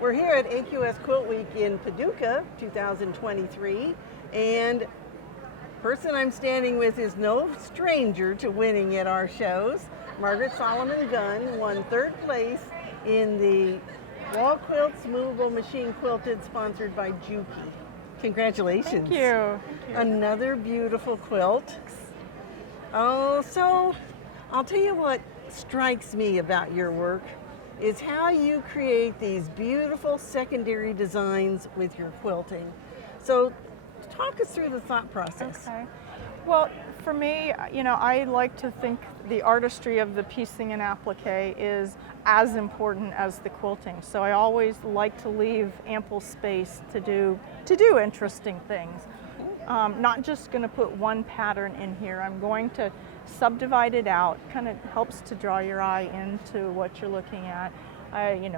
We're here at AQS Quilt Week in Paducah 2023, and the person I'm standing with is no stranger to winning at our shows. Margaret Gunn won third place in the Wall Quilts Movable Machine Quilted sponsored by Juki. Congratulations. Thank you. Another beautiful quilt. Oh, so I'll tell you what strikes me about your work is how you create these beautiful secondary designs with your quilting. So talk us through the thought process. Okay. Well, for me, I like to think the artistry of the piecing and applique is as important as the quilting. So I always like to leave ample space to do interesting things. Not just going to put one pattern in here. I'm going to subdivide it out. Kind of helps to draw your eye into what you're looking at.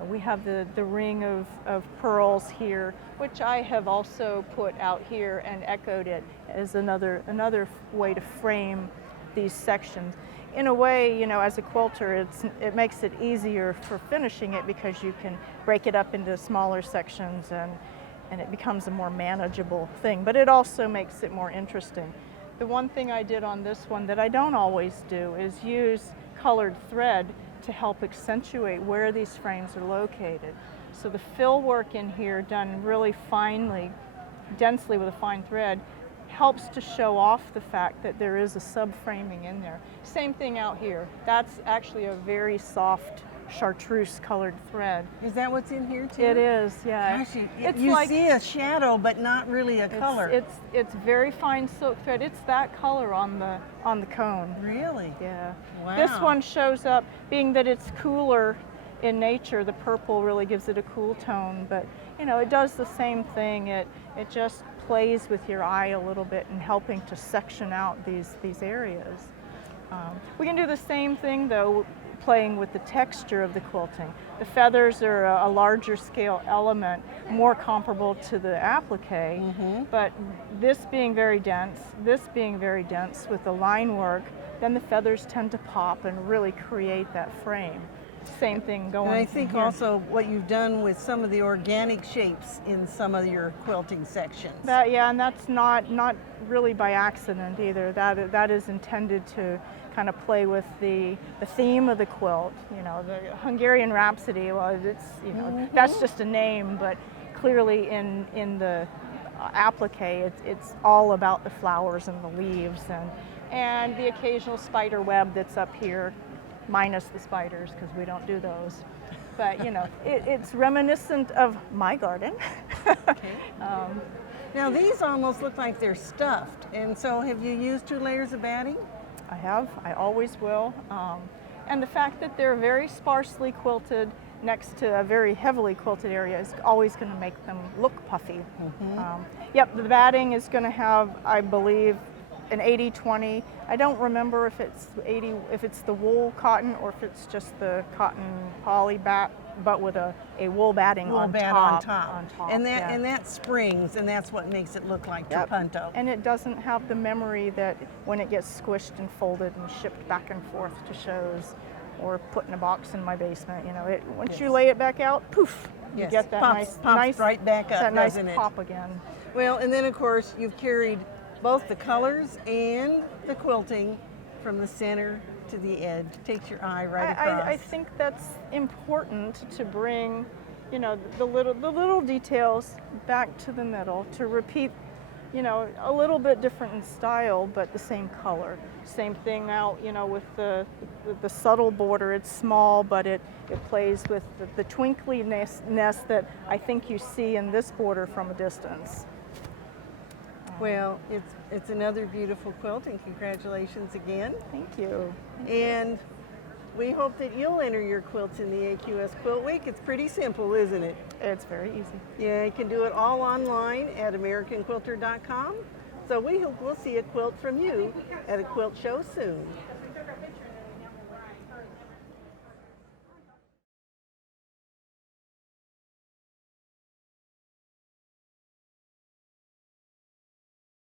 We have the ring of pearls here, which I have also put out here and echoed it as another way to frame these sections. In a way, as a quilter, it makes it easier for finishing it because you can break it up into smaller sections and it becomes a more manageable thing. But it also makes it more interesting. The one thing I did on this one that I don't always do is use colored thread to help accentuate where these frames are located. So the fill work in here, done really finely, densely with a fine thread, helps to show off the fact that there is a sub-framing in there. Same thing out here. That's actually a very soft chartreuse colored thread. Is that what's in here too? It is, yeah. Gosh, you see a shadow, but not really a color. It's very fine silk thread. It's that color on the cone. Really? Yeah. Wow. This one shows up, being that it's cooler in nature, the purple really gives it a cool tone, but it does the same thing. It just plays with your eye a little bit and helping to section out these areas. We can do the same thing though, playing with the texture of the quilting. The feathers are a larger scale element, more comparable to the applique, but this being very dense with the line work, then the feathers tend to pop and really create that frame. Same thing going on. And I think also what you've done with some of the organic shapes in some of your quilting sections. And that's not really by accident either. That is intended to kind of play with the theme of the quilt. The Hungarian Rhapsody. Well, it's that's just a name, but clearly in the applique, it's all about the flowers and the leaves and the occasional spider web that's up here, minus the spiders because we don't do those. But it's reminiscent of my garden. Okay. Now these almost look like they're stuffed, and so have you used 2 layers of batting? I have. I always will. And the fact that they're very sparsely quilted next to a very heavily quilted area is always going to make them look puffy. Yep, the batting is going to have, I believe, an 80-20. I don't remember if it's the wool cotton or if it's just the cotton poly bat, but with a wool batting on top. And that springs, and that's what makes it look like Trapunto. And it doesn't have the memory that when it gets squished and folded and shipped back and forth to shows or put in a box in my basement, once you lay it back out, poof, you get that pops right back up, that nice doesn't it? pop again. Well, and then of course you've carried both the colors and the quilting from the center to the edge. Takes your eye right across. I think that's important to bring, the little details back to the middle, to repeat, a little bit different in style, but the same color. Same thing out, with the subtle border. It's small, but it plays with the twinkliness that I think you see in this border from a distance. Well, it's another beautiful quilt, and congratulations again. Thank you. And we hope that you'll enter your quilts in the AQS Quilt Week. It's pretty simple, isn't it? It's very easy. Yeah, you can do it all online at AmericanQuilter.com. So we hope we'll see a quilt from you at a quilt show soon.